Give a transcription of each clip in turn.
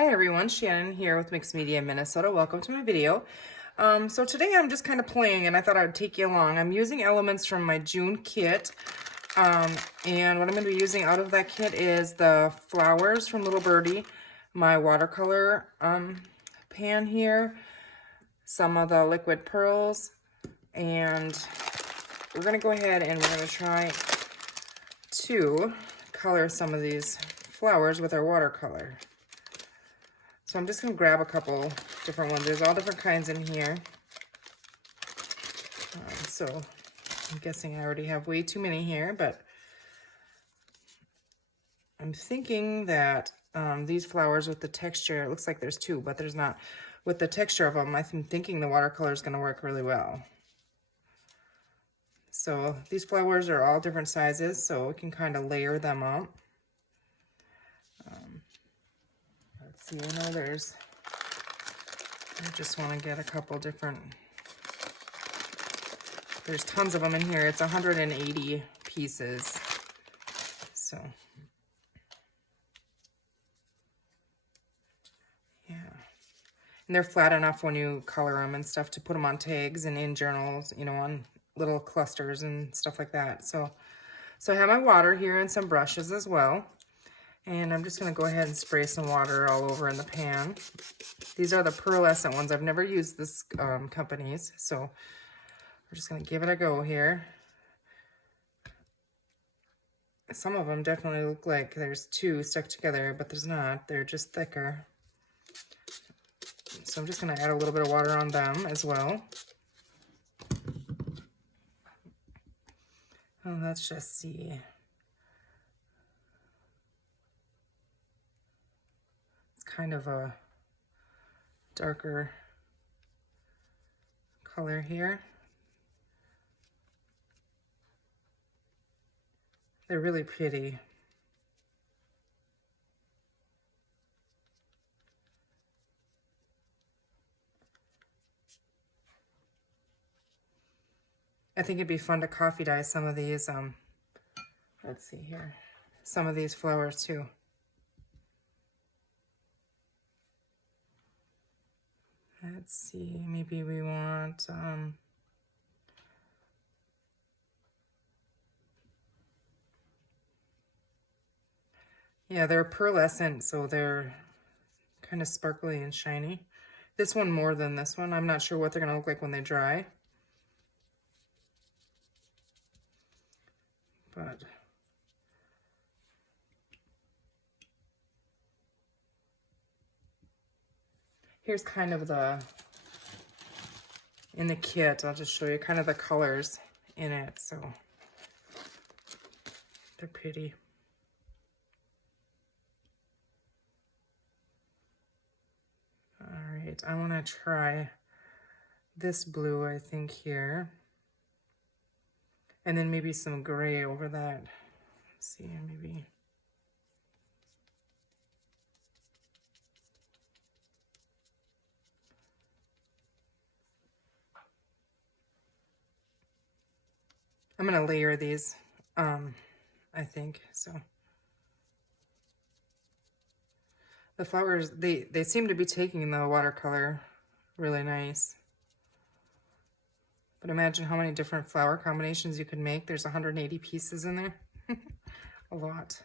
Hi everyone, Shannon here with Mixed Media Minnesota. Welcome to my video. So today I'm just kind of playing and I thought I'd take you along. I'm using elements from my June kit. And what I'm going to be using out of that kit is the flowers from Little Birdie, my watercolor pan here, some of the liquid pearls, and we're going to go ahead and we're going to try to color some of these flowers with our watercolor. So I'm just going to grab a couple different ones. There's all different kinds in here. So I'm guessing I already have way too many here, but I'm thinking that these flowers with the texture, it looks like there's two, but there's not. With the texture of them, I'm thinking the watercolor is going to work really well. So these flowers are all different sizes, so we can kind of layer them up. Let's see, I know I just want to get a couple different, there's tons of them in here. It's 180 pieces. So, yeah. And they're flat enough when you color them and stuff to put them on tags and in journals, you know, on little clusters and stuff like that. So I have my water here and some brushes as well. And I'm just going to go ahead and spray some water all over in the pan. These are the pearlescent ones. I've never used this company's, so we're just going to give it a go here. Some of them definitely look like there's two stuck together, but there's not. They're just thicker. So I'm just going to add a little bit of water on them as well. Oh, let's just see. It's kind of a darker color here. They're really pretty. I think it'd be fun to coffee dye some of these, let's see here, some of these flowers too. Let's see, maybe we want, yeah, they're pearlescent, so they're kind of sparkly and shiny. This one more than this one. I'm not sure what they're going to look like when they dry. But here's kind of in the kit, I'll just show you kind of the colors in it. So they're pretty. All right, I want to try this blue, I think, here. And then maybe some gray over that. Let's see, maybe. I'm going to layer these, I think, so. The flowers, they seem to be taking the watercolor really nice. But imagine how many different flower combinations you could make. There's 180 pieces in there. A lot.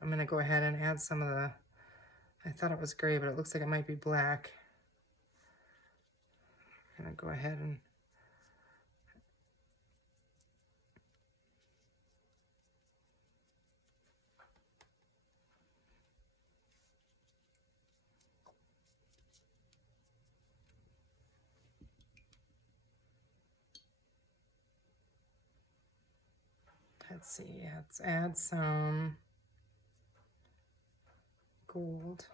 I'm going to go ahead and add some of the, I thought it was gray, but it looks like it might be black. I'm going to go ahead and let's see, let's add some gold.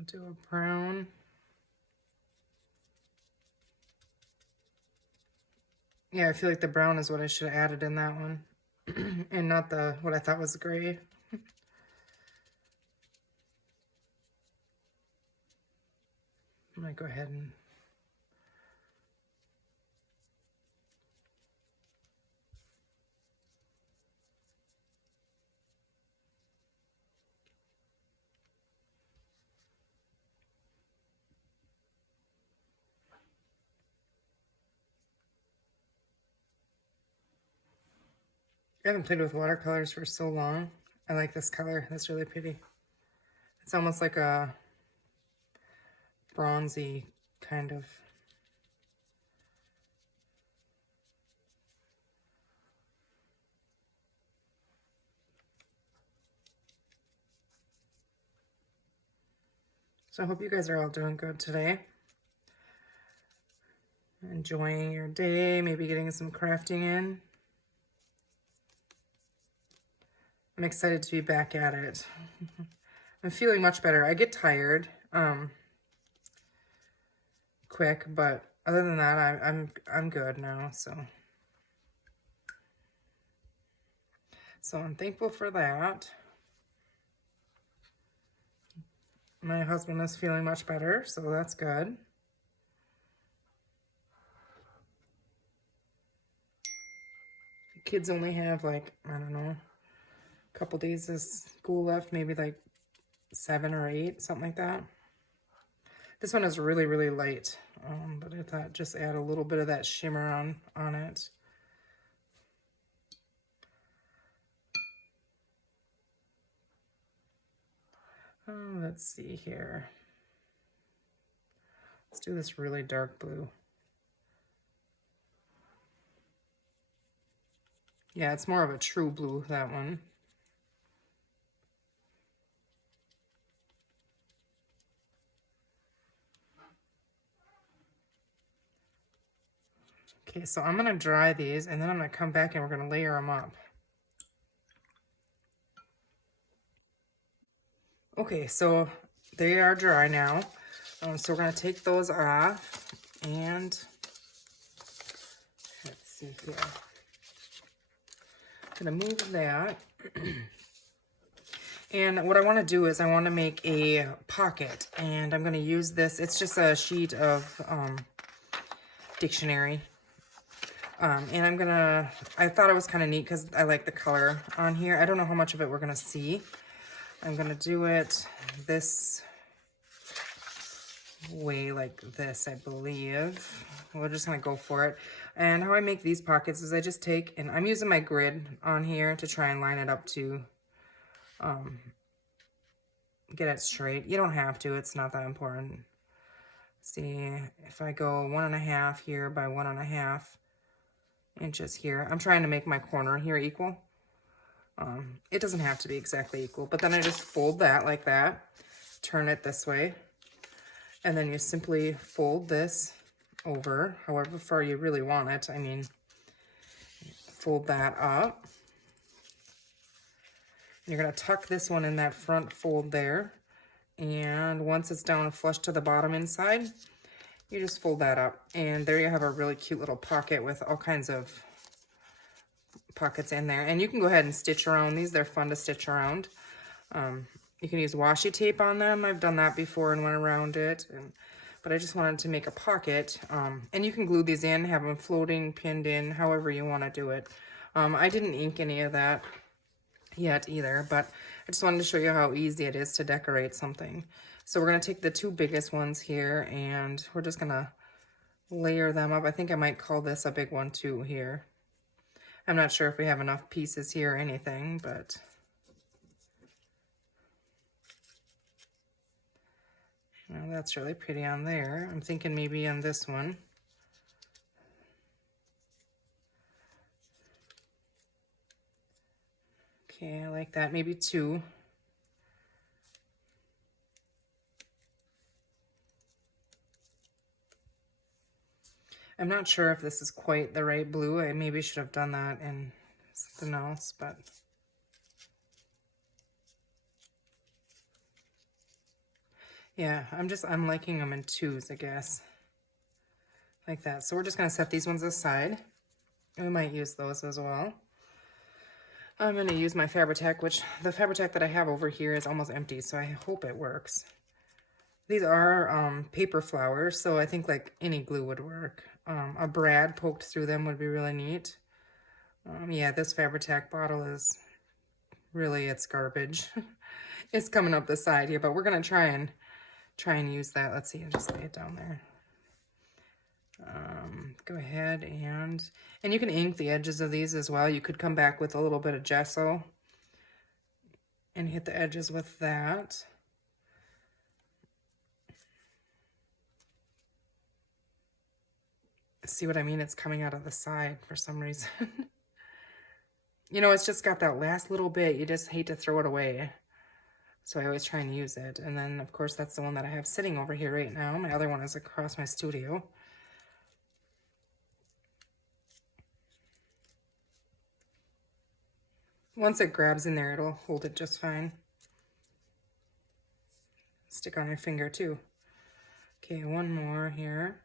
I'll do a brown. Yeah, I feel like the brown is what I should have added in that one. And not the what I thought was gray. I might go ahead and I haven't played with watercolors for so long. I like this color. That's really pretty. It's almost like a bronzy kind of. So I hope you guys are all doing good today. Enjoying your day, maybe getting some crafting in. I'm excited to be back at it. I'm feeling much better. I get tired quick, but other than that, I'm good now. So I'm thankful for that. My husband is feeling much better, so that's good. The kids only have like, I don't know, a couple days of school left, maybe like 7 or 8, something like that. This one is really, really light, but I thought just add a little bit of that shimmer on it. Let's see here. Let's do this really dark blue. Yeah, it's more of a true blue, that one. Okay, so I'm gonna dry these and then I'm gonna come back and we're gonna layer them up. Okay, so they are dry now. So we're gonna take those off and let's see here. I'm gonna move that. And what I want to do is I want to make a pocket, and I'm going to use this. It's just a sheet of dictionary. And I thought it was kind of neat because I like the color on here. I don't know how much of it we're going to see. I'm going to do it this way, like this, I believe. We're just going to go for it. And how I make these pockets is I just take, and I'm using my grid on here to try and line it up to get it straight. You don't have to, it's not that important. See, if I go 1.5 here by 1.5 inches here, I'm trying to make my corner here equal. It doesn't have to be exactly equal, but then I just fold that like that, turn it this way, and then you simply fold this over however far you really want it. I mean, fold that up. You're going to tuck this one in that front fold there. And once it's down flush to the bottom inside, you just fold that up. And there you have a really cute little pocket with all kinds of pockets in there. And you can go ahead and stitch around these. They're fun to stitch around. You can use washi tape on them. I've done that before and went around it. But I just wanted to make a pocket. And you can glue these in, have them floating, pinned in, however you want to do it. I didn't ink any of that yet either, but I just wanted to show you how easy it is to decorate something. So we're going to take the 2 biggest ones here and we're just going to layer them up. I think I might call this a big one too here. I'm not sure if we have enough pieces here or anything, but well, that's really pretty on there. I'm thinking maybe on this one. Okay, I like that. Maybe 2. I'm not sure if this is quite the right blue. I maybe should have done that in something else, but yeah, I'm liking them in 2s, I guess. Like that. So we're just going to set these ones aside. We might use those as well. I'm going to use my Fabri-Tac, which the Fabri-Tac that I have over here is almost empty, so I hope it works. These are paper flowers, so I think like any glue would work. A brad poked through them would be really neat. Yeah, this Fabri-Tac bottle is really, it's garbage. It's coming up the side here, but we're going to try and use that. Let's see, I'll just lay it down there. Go ahead and you can ink the edges of these as well. You could come back with a little bit of gesso and hit the edges with that. See what I mean? It's coming out of the side for some reason. You know, it's just got that last little bit. You just hate to throw it away. So I always try and use it. And then, of course, that's the one that I have sitting over here right now. My other one is across my studio. Once it grabs in there, it'll hold it just fine. Stick on your finger, too. Okay, one more here.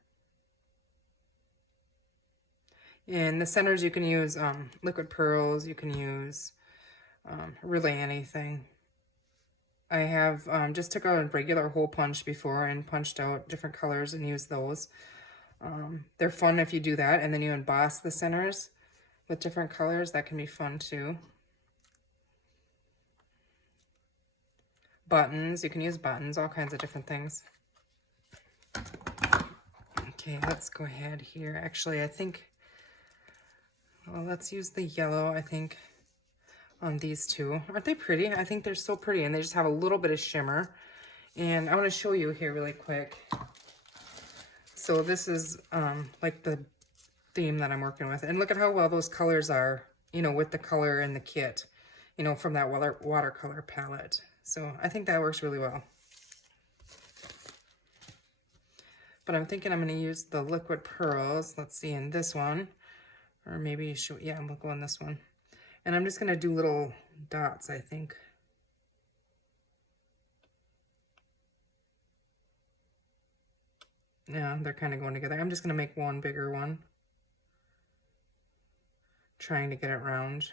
In the centers, you can use liquid pearls. You can use really anything. I have just took out a regular hole punch before and punched out different colors and used those. They're fun if you do that, and then you emboss the centers with different colors. That can be fun too. Buttons, you can use buttons, all kinds of different things. Okay, let's go ahead here. Actually, I think, well, let's use the yellow, I think, on these two. Aren't they pretty? I think they're so pretty, and they just have a little bit of shimmer. And I want to show you here really quick. So this is like the theme that I'm working with. And look at how well those colors are, you know, with the color in the kit, you know, from that watercolor palette. So I think that works really well. But I'm thinking I'm going to use the liquid pearls. Let's see, in this one. Or maybe, yeah, we'll go on this one. And I'm just going to do little dots, I think. Yeah, they're kind of going together. I'm just going to make one bigger one. Trying to get it round.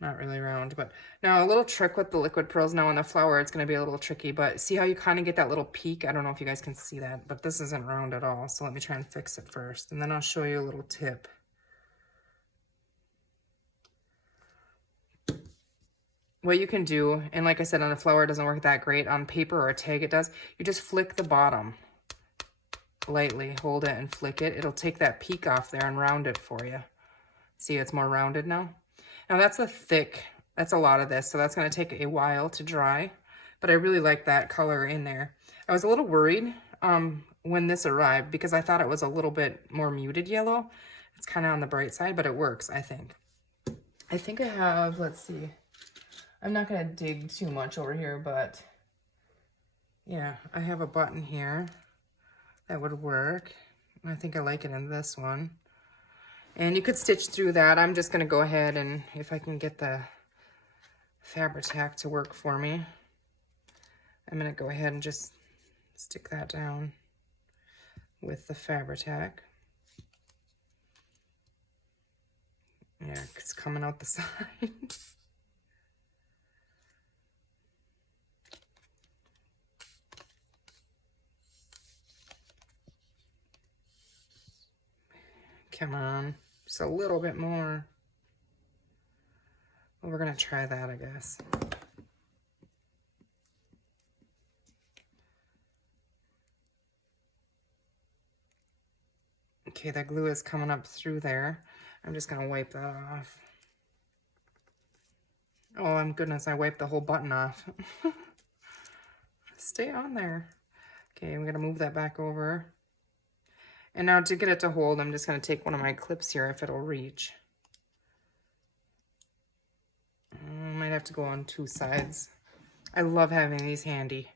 Not really round, but now a little trick with the liquid pearls. Now on the flower, it's going to be a little tricky, but see how you kind of get that little peak? I don't know if you guys can see that, but this isn't round at all. So let me try and fix it first, and then I'll show you a little tip. What you can do, and like I said, on a flower, it doesn't work that great. On paper or a tag, it does. You just flick the bottom lightly, hold it and flick it. It'll take that peak off there and round it for you. See, it's more rounded now. Now that's that's a lot of this, so that's going to take a while to dry, but I really like that color in there. I was a little worried when this arrived because I thought it was a little bit more muted yellow. It's kind of on the bright side, but it works, I think. I think I have, let's see, I'm not going to dig too much over here, but yeah, I have a button here that would work. I think I like it in this one. And you could stitch through that. I'm just going to go ahead and, if I can get the Fabri-Tac to work for me, I'm going to go ahead and just stick that down with the Fabri-Tac. Yeah, it's coming out the side. Come on. Just a little bit more. Well, we're going to try that, I guess. Okay, that glue is coming up through there. I'm just going to wipe that off. Oh, my goodness, I wiped the whole button off. Stay on there. Okay, I'm going to move that back over. And now to get it to hold, I'm just going to take one of my clips here if it'll reach. I might have to go on two sides. I love having these handy.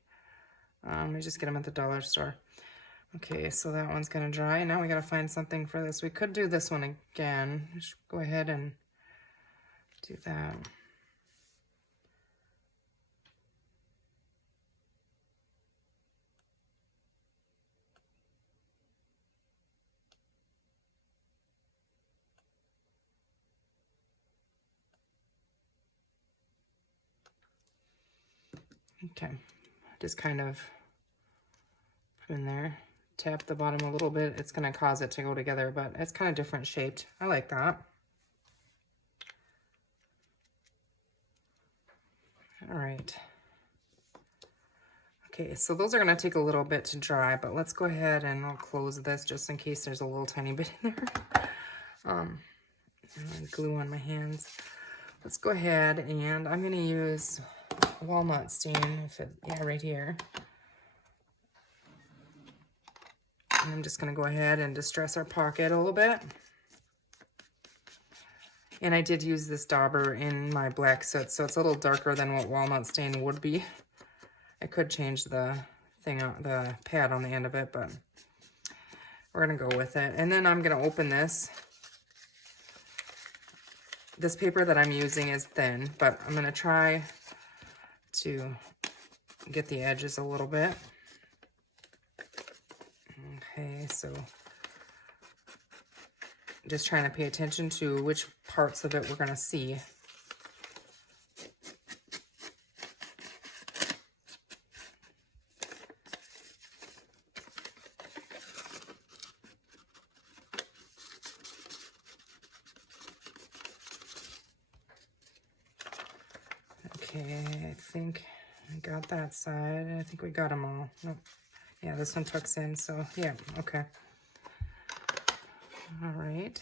I just get them at the dollar store. Okay, so that one's going to dry. Now we got to find something for this. We could do this one again. Just go ahead and do that. Okay, just kind of put in there. Tap the bottom a little bit. It's going to cause it to go together, but it's kind of different shaped. I like that. All right. Okay, so those are going to take a little bit to dry, but let's go ahead and I'll close this just in case there's a little tiny bit in there. And glue on my hands. Let's go ahead and I'm going to use walnut stain, right here. And I'm just going to go ahead and distress our pocket a little bit. And I did use this dauber in my black soot, so it's a little darker than what walnut stain would be. I could change the the pad on the end of it, but we're gonna go with it. And then I'm gonna open this. This paper that I'm using is thin, but I'm gonna try to get the edges a little bit. Okay, so just trying to pay attention to which parts of it we're gonna see. Okay, I think I got that side. I think we got them all. Nope. Yeah, this one tucks in, so yeah, okay. All right.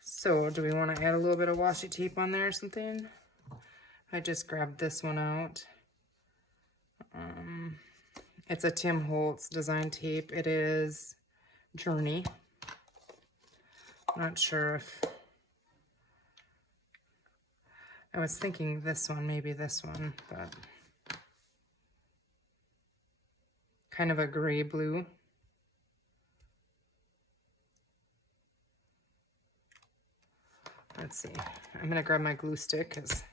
So do we want to add a little bit of washi tape on there or something? I just grabbed this one out. It's a Tim Holtz design tape. It is Journey. Not sure if... I was thinking this one, maybe this one, but kind of a gray blue. Let's see. I'm going to grab my glue stick because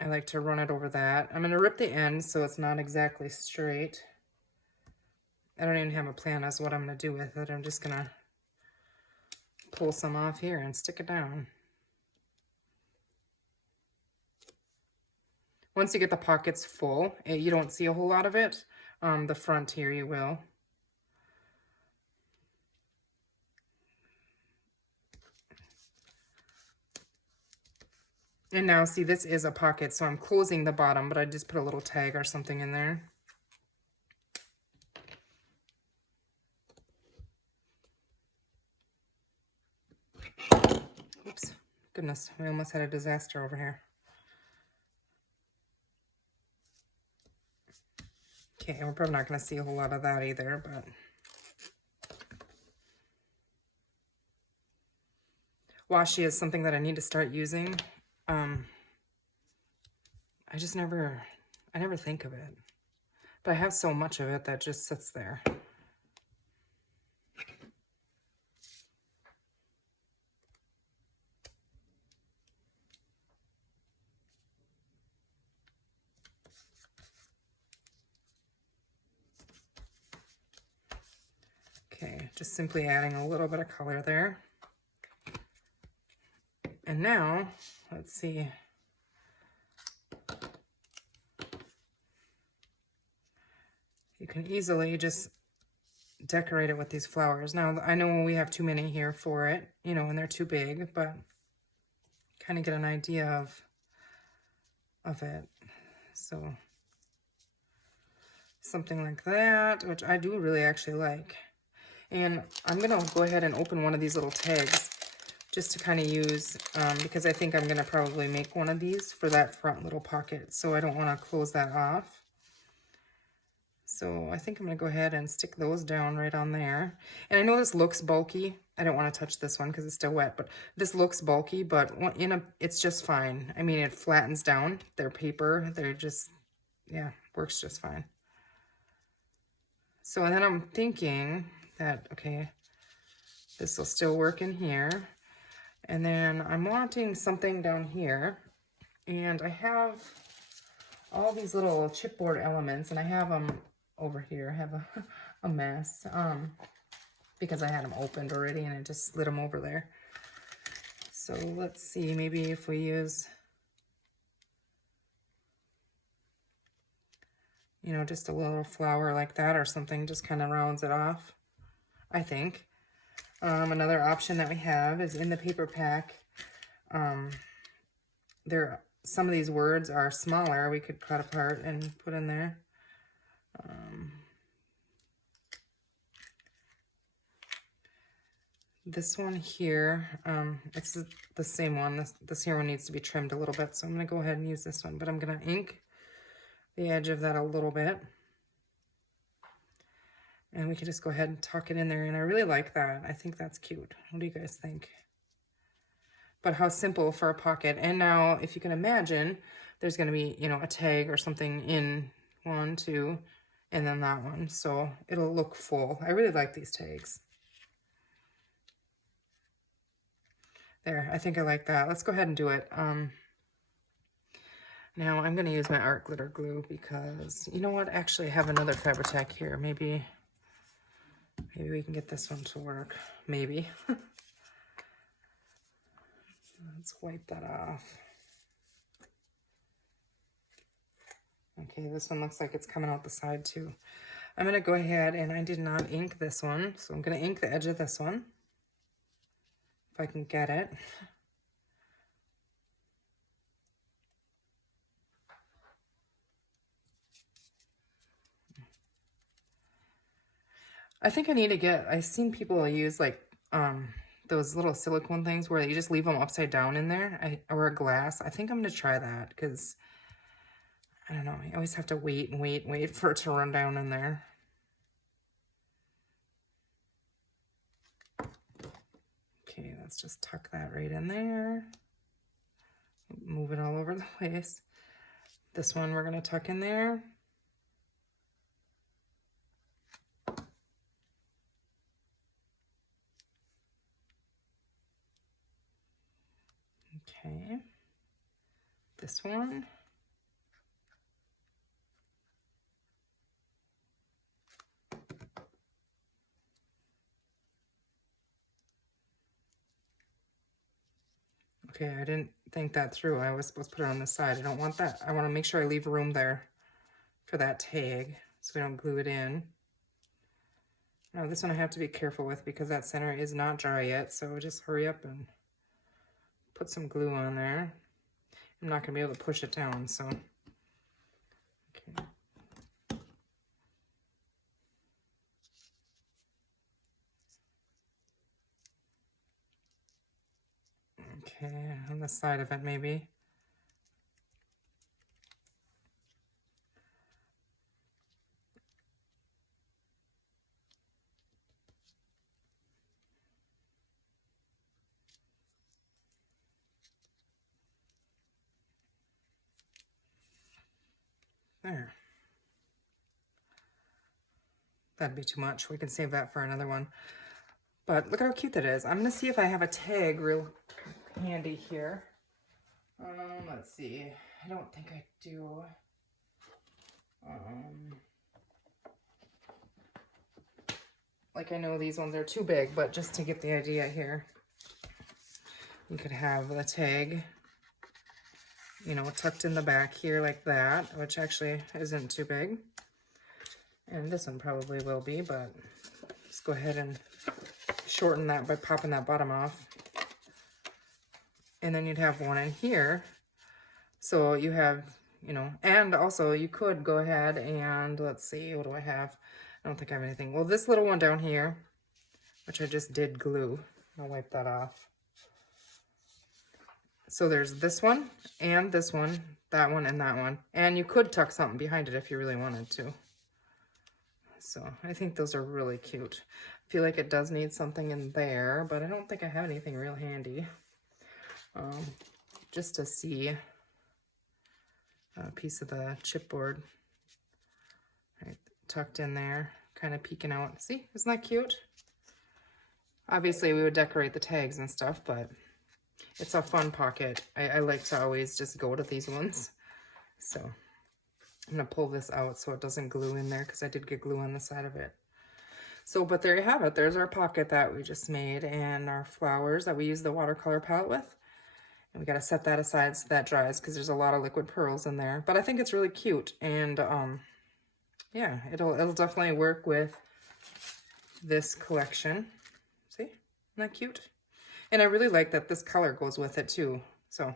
I like to run it over that. I'm going to rip the end so it's not exactly straight. I don't even have a plan as what I'm going to do with it. I'm just going to pull some off here and stick it down. Once you get the pockets full, you don't see a whole lot of it. The front here you will. And now see, this is a pocket, so I'm closing the bottom, but I just put a little tag or something in there. Oops, goodness, we almost had a disaster over here. Okay, we're probably not going to see a whole lot of that either, but... Washi is something that I need to start using. I never think of it. But I have so much of it that just sits there. Okay, just simply adding a little bit of color there. And now, let's see. You can easily just decorate it with these flowers. Now, I know we have too many here for it, you know, and they're too big, but kind of get an idea of it. So, something like that, which I do really actually like. And I'm going to go ahead and open one of these little tags just to kind of use, because I think I'm going to probably make one of these for that front little pocket, so I don't want to close that off. So I think I'm going to go ahead and stick those down right on there. And I know this looks bulky. I don't want to touch this one because it's still wet, but this looks bulky, but it's just fine. I mean, it flattens down. They're paper. They're just, yeah, works just fine. So and then I'm thinking that, okay, this will still work in here. And then I'm wanting something down here. And I have all these little chipboard elements, and I have them over here. I have a mess because I had them opened already and I just slid them over there. So let's see, maybe if we use You know, just a little flower like that or something just kind of rounds it off, I think. Another option that we have is in the paper pack. Some of these words are smaller. We could cut apart and put in there. This one here, it's the same one. This here one needs to be trimmed a little bit, so I'm going to go ahead and use this one. But I'm going to ink the edge of that a little bit. And we can just go ahead and tuck it in there. And I really like that. I think that's cute. What do you guys think? But how simple for a pocket. And now, if you can imagine, there's going to be, you know, a tag or something in 1, 2, and then that one. So it'll look full. I really like these tags. There, I think I like that. Let's go ahead and do it. Now I'm going to use my art glitter glue because, you know what? Actually, I have another Fabri-Tac here. Maybe we can get this one to work. Maybe. Let's wipe that off. Okay, this one looks like it's coming out the side too. I'm going to go ahead, and I did not ink this one, so I'm going to ink the edge of this one. If I can get it. I think I need to get, I've seen people use like those little silicone things where you just leave them upside down in there, or a glass. I think I'm going to try that because, I don't know, I always have to wait and wait and wait for it to run down in there. Okay, let's just tuck that right in there. Move it all over the place. This one we're going to tuck in there. Okay. This one. Okay, I didn't think that through. I was supposed to put it on the side. I don't want that. I want to make sure I leave room there for that tag so we don't glue it in. Now this one I have to be careful with because that center is not dry yet, so just hurry up and put some glue on there. I'm not going to be able to push it down, so. Okay. Okay, on the side of it maybe. There. That'd be too much. We can save that for another one. But look how cute that is. I'm going to see if I have a tag real handy here. Let's see. I don't think I do. Like I know these ones are too big, but just to get the idea here, you could have the tag, you know, tucked in the back here like that, which actually isn't too big. And this one probably will be, but let's go ahead and shorten that by popping that bottom off. And then you'd have one in here. So you have, you know, and also you could go ahead and, let's see, what do I have? I don't think I have anything. Well, this little one down here, which I just did glue. I'll wipe that off. So there's this one, that one, and that one. And you could tuck something behind it if you really wanted to. So I think those are really cute. I feel like it does need something in there, but I don't think I have anything real handy. Just to see a piece of the chipboard right, tucked in there, kind of peeking out. See, isn't that cute? Obviously, we would decorate the tags and stuff, but it's a fun pocket. I like to always just go to these ones. So I'm going to pull this out so it doesn't glue in there because I did get glue on the side of it. So, but there you have it. There's our pocket that we just made and our flowers that we use the watercolor palette with. And we got to set that aside so that dries because there's a lot of liquid pearls in there. But I think it's really cute. And yeah, it'll definitely work with this collection. See, isn't that cute? And I really like that this color goes with it too. So,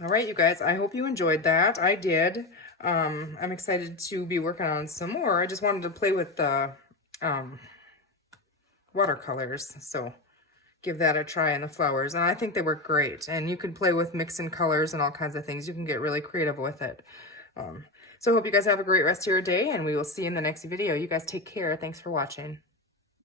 all right, you guys, I hope you enjoyed that. I did. I'm excited to be working on some more. I just wanted to play with the watercolors. So give that a try in the flowers. And I think they work great. And you can play with mixing colors and all kinds of things. You can get really creative with it. So I hope you guys have a great rest of your day, and we will see you in the next video. You guys take care. Thanks for watching.